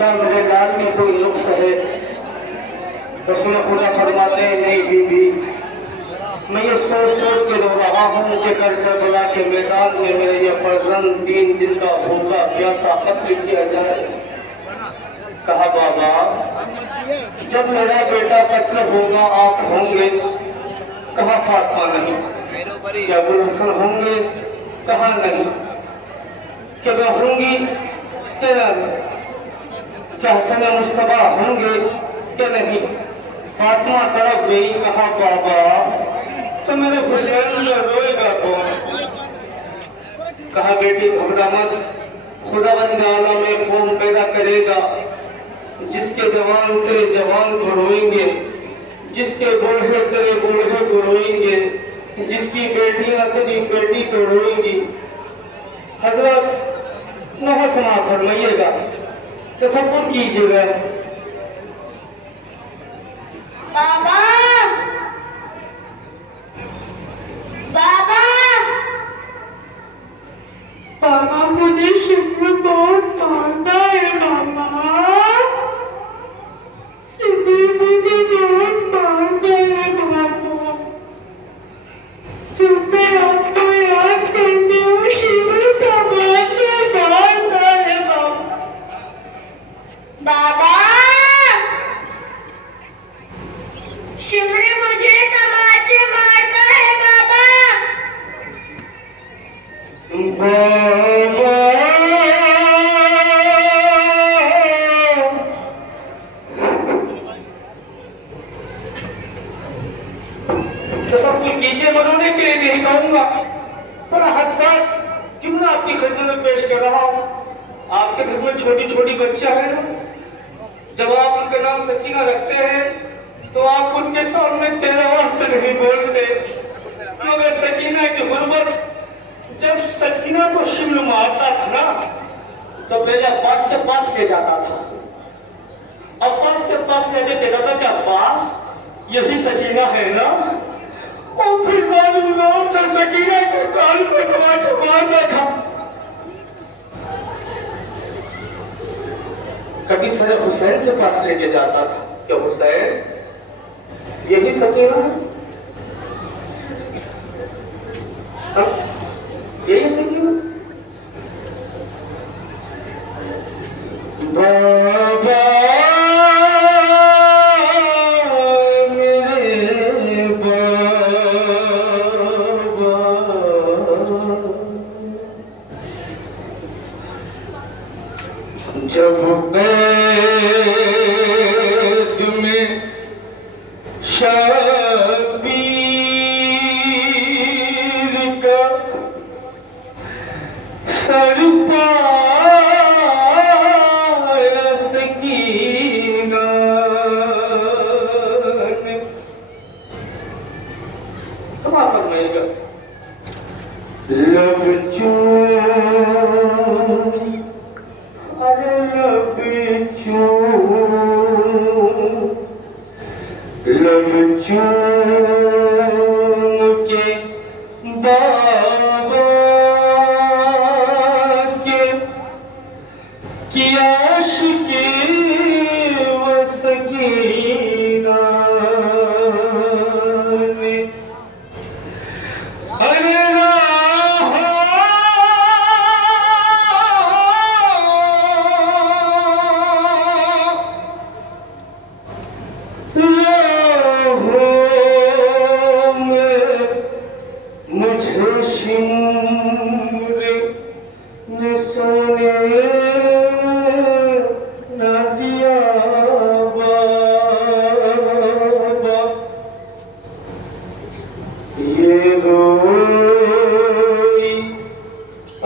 क्या मेरे लाल में कोई नुक्स है? उसमें खुदा फरमाते नहीं बीबी, मैं ये सोच सोच के रो रहा हूँ कि करबला के मैदान में मेरे ये फर्जंद 3 दिन का भूखा प्यासा कत्ल किया जाए। कहा बाबा, जब मेरा बेटा कत्ल होगा आप होंगे? कहा फातिमा नहीं। क्या अबुल हसन होंगे? कहा नहीं। क्या मैं होंगी? क्या हसन मुस्तफा होंगे? क्या नहीं। फातिमा तरफ गई। कहा बाबा, तो मेरे हुसैन में रोएगा कौन? कहा बेटी घबरा मत, खुदावंद आलम में कौम पैदा करेगा जिसके जवान तेरे जवान को रोएंगे, जिसके बूढ़े तेरे बूढ़े को रोएंगे, जिसकी बेटियां तेरी बेटी को रोएंगी। हजरत मुहसमा फरमाइएगा, तसव्वुर कीजिएगा। बाबा, बाबा, बाबा मुझे शिव बहुत मारता है। बाबा, शिव मुझे बहुत मारता है। बाबा, जब मैं आपको याद करती हूँ शिव तमाचे मारता है। बाबा, शिवरे मुझे तमाचे मारता है। बाबा, बाबा, तसव्वुर कीजिए, मनाने के लिए नहीं कहूंगा, बड़ा हसास जुमला आपकी खिदमत में पेश कर रहा हूं। आपके घर में छोटी छोटी बच्चा है ना, जब आप उनका नाम सकीना रखते हैं तो आप उनके सामने तेरे आवाज से नहीं बोलते, मगर सकीना की गुर्बत, जब सकीना को शिमला मारता था ना तो पहले अब्बास के पास ले जाता था। अब्बास के पास लेके कहता था कि अब्बास यही सकीना है ना, और फिर जालिम लोग से सकीना के कान को तमाचा मारता था। कभी सर हुसैन के पास लेके जाता था, क्या हुसैन यही सकीना है? यही सकीना? बाबा मेरे बाबा, जब कैद में शबीर का सर पाया सकीना ने। समा फरमाइएगा, लब चूम, अरे लब चूम, लब चूम के बाबा के किया आशिकी व सकीना ने। अरे मुझे शिमरे ने सोने न दिया बाबा, ये रोई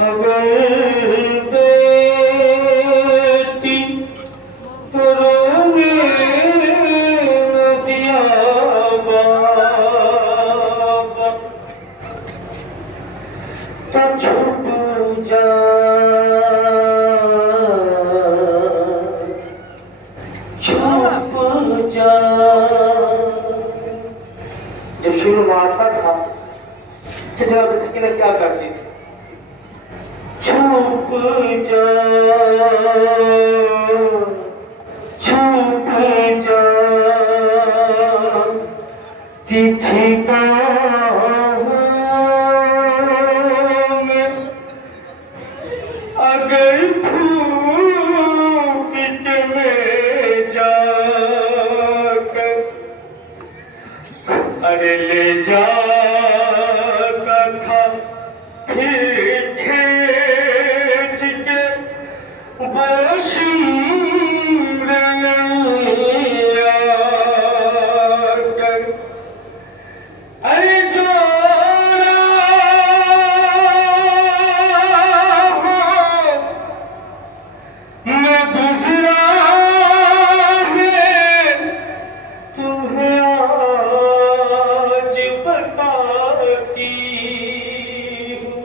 अगर देती तो रोने न दिया बाबा, तो छुप जा, छुप जा। जब शुरू मारता था तो जब सकीना क्या करती थी? छुप जा, तिथि पाँव में अगर खूबित में जाकर अरे ले जाता था फिर खेच के वो शिमरैया कर अरे जो मैं गुजरा है तुम्हें आज बताती हूँ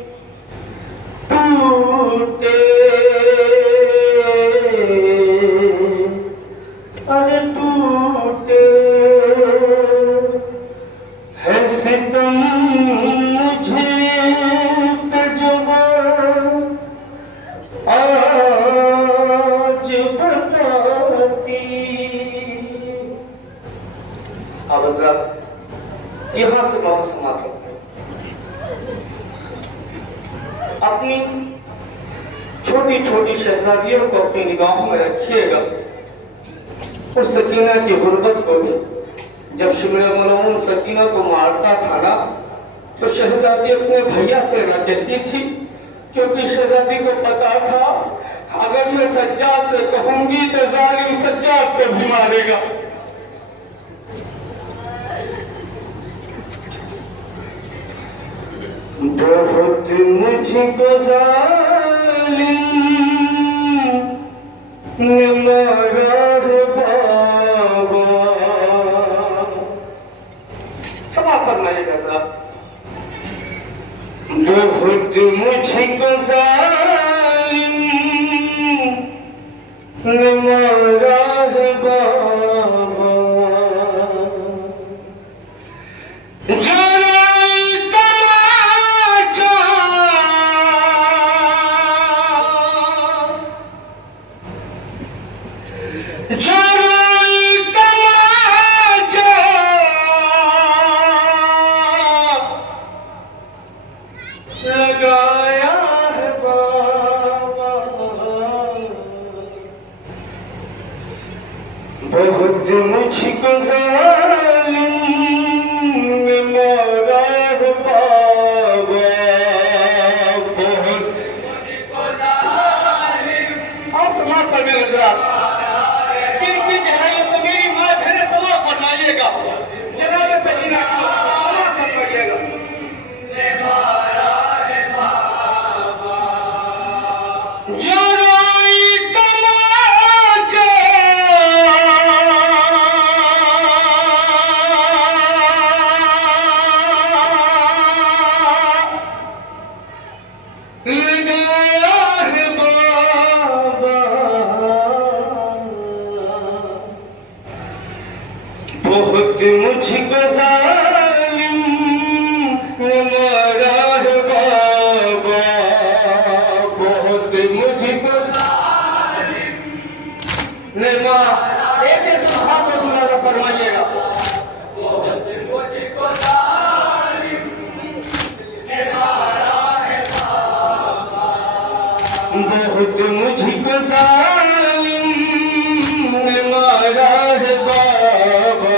टूटे अरे टूटे है सितम मुझे तजुबा आज बताती। अब हज़रत यहाँ से बहुत समाप्त हो गए। अपनी छोटी छोटी शहजादियों को अपनी निगाहों में रखिएगा। उस सकीना की गुर्बत को भी जब शिमर मलऊन सकीना को मारता था ना, तो शहजादी अपने भैया से न कहती थी, क्योंकि शहजादी को पता था अगर मैं सज्जाद से कहूंगी तो जालिम सज्जाद को भी मारेगा। बहुत मुझको जालिम ने मारा है बाबा। समाप्त फरमाइएगा साहब। बहुत मुझको जालिम ने मारा है बाबा। लगाया है बाबा। बहुत मुझको जालिम ने मारा है बाबा। बहुत मुझको जालिम। आप समाप्त फरमाइए जरा। दिल की गहराइयों से मेरी माँ बहनें समाप्त फरमाइएगा। जनाब सकीना समाप्त फरमाइएगा। बहुत मुझको जालिम ने मारा है बाबा। बहुत मुझको जालिम ने मारा। एक एक हाथों से मुनाजा फरमाइएगा। बहुत मुझको जालिम ने मारा है बाबा। बहुत मुझको जालिम ने मारा है बाबा।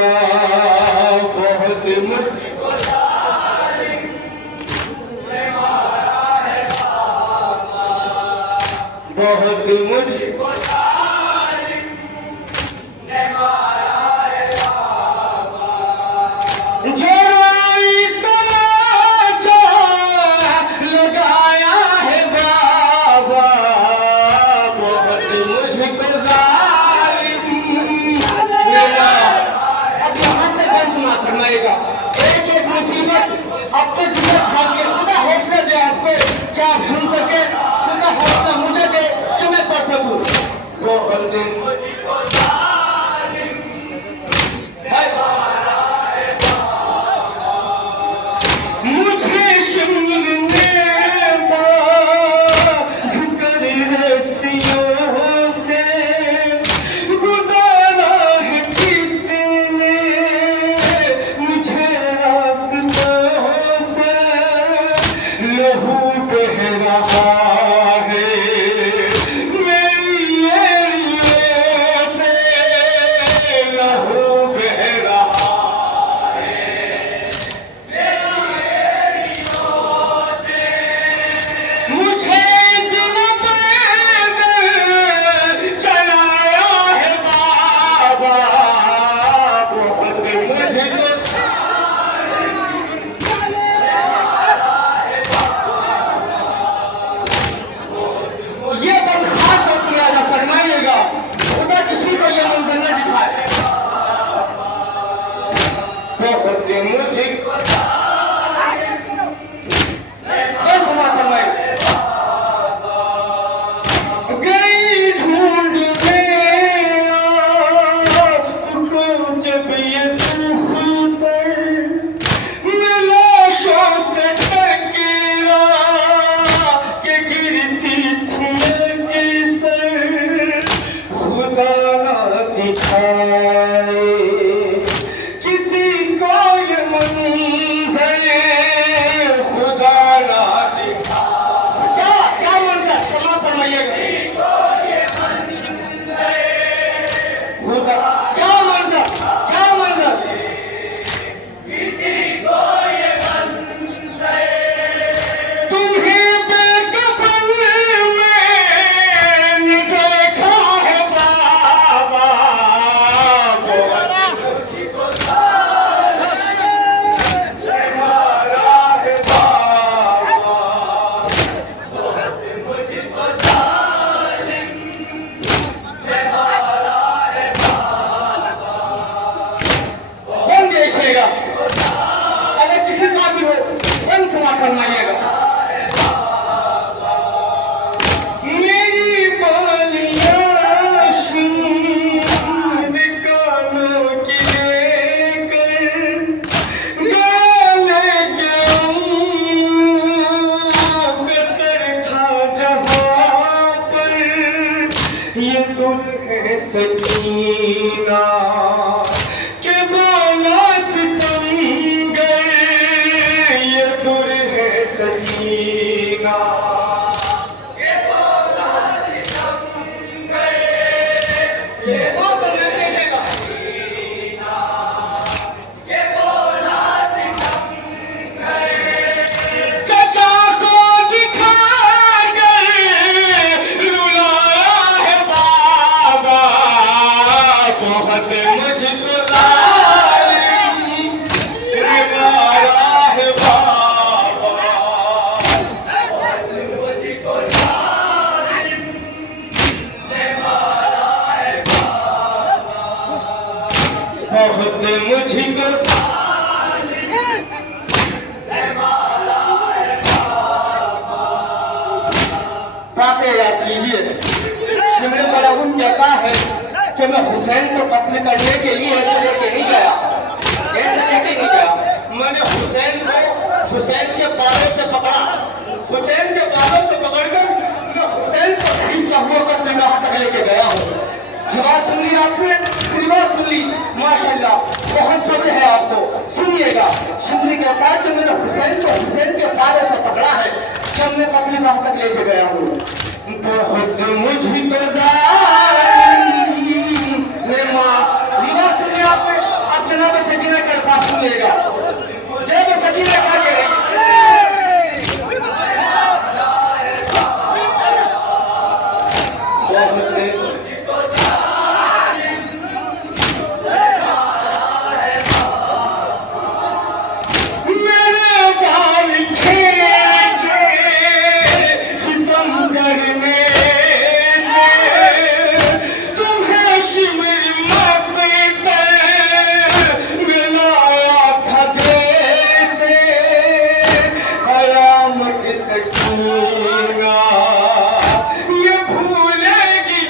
बहुत मुझको जालिम ने मारा है बाबा। बहुत मुझको जालिम ने मारा है बाबा। जरा तमाचा लगाया है बाबा। बहुत मुझको जालिम ने मारा। अब यहाँ से कौन सुना फरमाएगा। एक एक मुसीबत अब तो जिगर खा के खुदा हौसला दे आपको, क्या आप सुन सके। खुदा हौसला मुझे दे कि मैं पढ़ सकूं। वो ये तुर है सकीना के बोला सितम गए, ये तुर है सकीना के बोला सितम गए, ये सब लगेगा ये बोला सितम गए। चचा को दिखा बहुत मुझको जालिम ने मारा है बाबा, बहुत मुझको जालिम ने मारा है बाबा, बहुत मुझको जालिम ने मारा है बाबा। पापे याद कीजिए, शिमले बलागुन कहता है कि मैं हुसैन को कत्ल करने के लिए ऐसे लेके नहीं गया, ऐसे लेके नहीं गया। मैंने हुसैन को हुसैन के बालों से पकड़ा, हुसैन के बालों से पकड़कर मैं हुसैन को खींचता हुआ कत्ल गाह तक लेके गया हूँ। जवाब सुन ली आपने, रिवाज सुन ली, माशाल्लाह बहुत सब्र है आपको। सुनिएगा, शिमली कहता है कि मैंने हुसैन को हुसैन के बालों से पकड़ा है जब मैं कत्ल गाह तक लेके गया हूँ। बहुत मुझको आपने अब जनाब सकीना के अल्फाज सुनिएगा। जब सकीना क्या कह रही मेरे बाल खींचे सितमगर में तुम्हें शिमर ये भूलेगी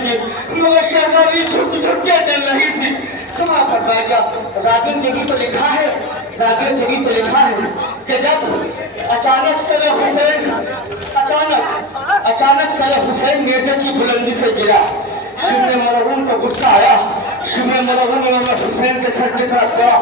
की, मगर शहजादी झुक झुक के चल रही थी। सुना फरमाया, रागिन जगी तो लिखा है, रागिन जगी तो लिखा है कि जब अचानक सर हुसैन अचानक सर हुसैन नेज़े की बुलंदी से गिरा, शिव मरहूम को गुस्सा आया। शिव मरहूम ने हुसैन के सर की तरफ गया।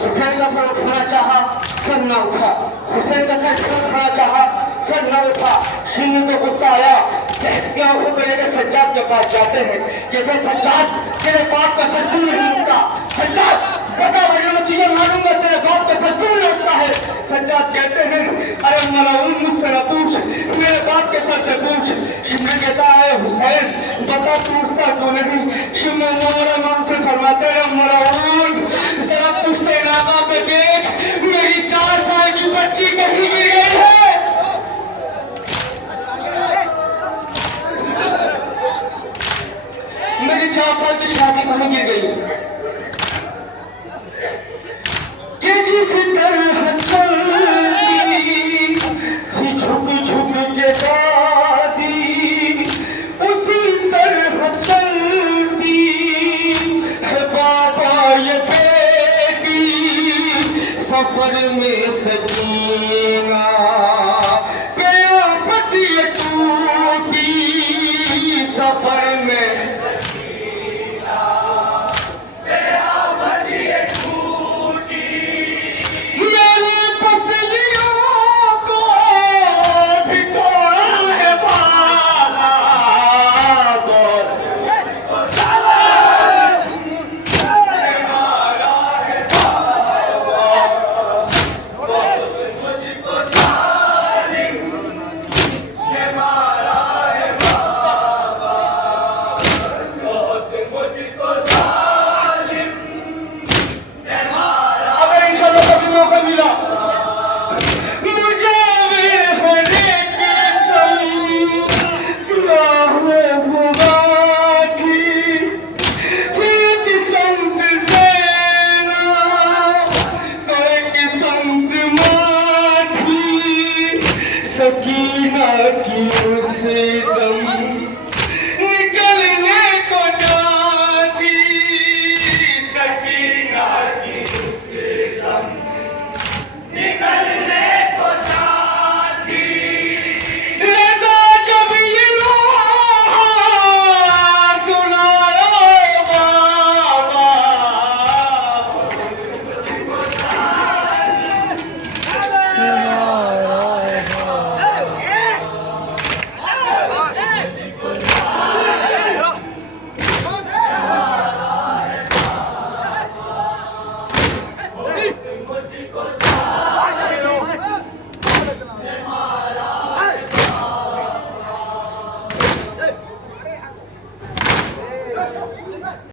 हुसैन का सर उठाना चाहा, सर न उठा। हुसैन का सर उठाना चाहा, सर न उठा। शिव को गुस्सा आया, कहती आंखों को लेकर सज्जाद के पास जाते हैं। कहते सज्जाद, तेरे बाप का सर क्यों नहीं उठता? सज्जाद बता, वरना मैं तुझे मारूंगा, तेरे बाप का सर क्यों नहीं उठता है? सज्जाद कहते हैं, अरे मलाउन मुझसे न पूछ, मेरे बाप के सर से पूछ। शिव कहता है, हुसैन बता तू उठता क्यों नहीं? शिव नाम से फरमाते हैं, मलाउन जरा पूछते नाका पे देख, मेरी 4 साल की बच्ची कहीं गिर गई है। मेरी 4 साल की शादी कहीं गिर गई कि जिस तरह चलती थी झुक झुक के दादी, उसी तरह चलती है बाबा ये बेटी सफर में से